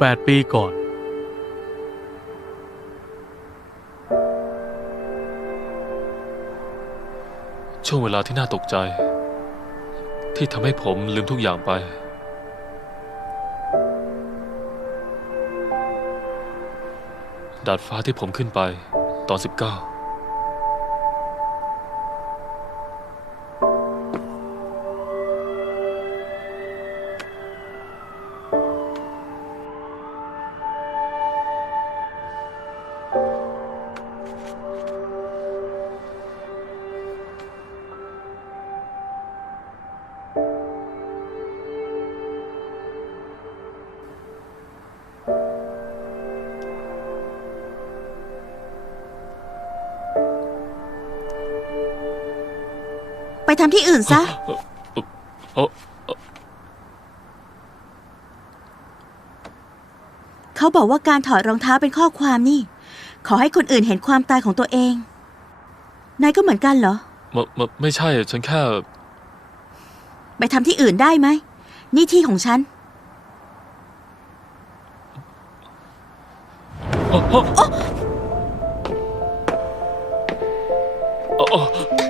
18 ปีก่อน ช่วงเวลาที่น่าตกใจ ที่ทำให้ผมลืมทุกอย่างไป ดาดฟ้าที่ผมขึ้นไปตอน 19 ไปทำที่อื่นซะเอ้อเขาบอกว่าการถอดรองเท้าเป็นข้อความนี่ ขอให้คนอื่นเห็นความตายของตัวเอง นายก็เหมือนกันเหรอ ไม่ไม่ไม่ใช่ฉันแค่ ไปทำที่อื่นได้ไหม นี่ที่ของฉัน โอ้โอ้โอ้